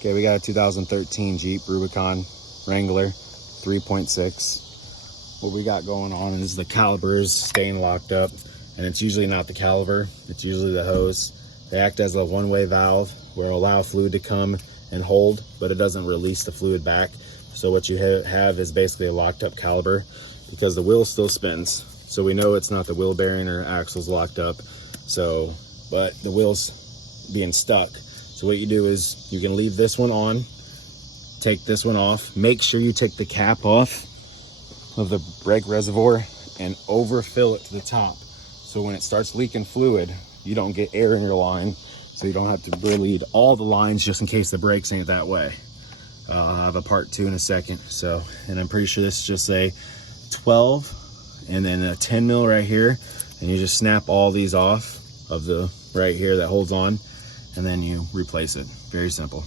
Okay, we got a 2013 Jeep Rubicon Wrangler 3.6. What we got going on is the caliper is staying locked up, and it's usually not the caliper, it's usually the hose. They act as a one-way valve where it'll allow fluid to come and hold, but it doesn't release the fluid back. So what you have is basically a locked up caliper because the wheel still spins. So we know it's not the wheel bearing or axles locked up. So, but the wheel's being stuck. So what you do is you can leave this one on, take this one off, make sure you take the cap off of the brake reservoir and overfill it to the top. So when it starts leaking fluid, you don't get air in your line. So you don't have to bleed all the lines just in case the brakes ain't that way. I'll have a part 2 in a second. So, and I'm pretty sure this is just a 12 and then a 10 mil right here. And you just snap all these off of the right here that holds on, and then you replace it. Very simple.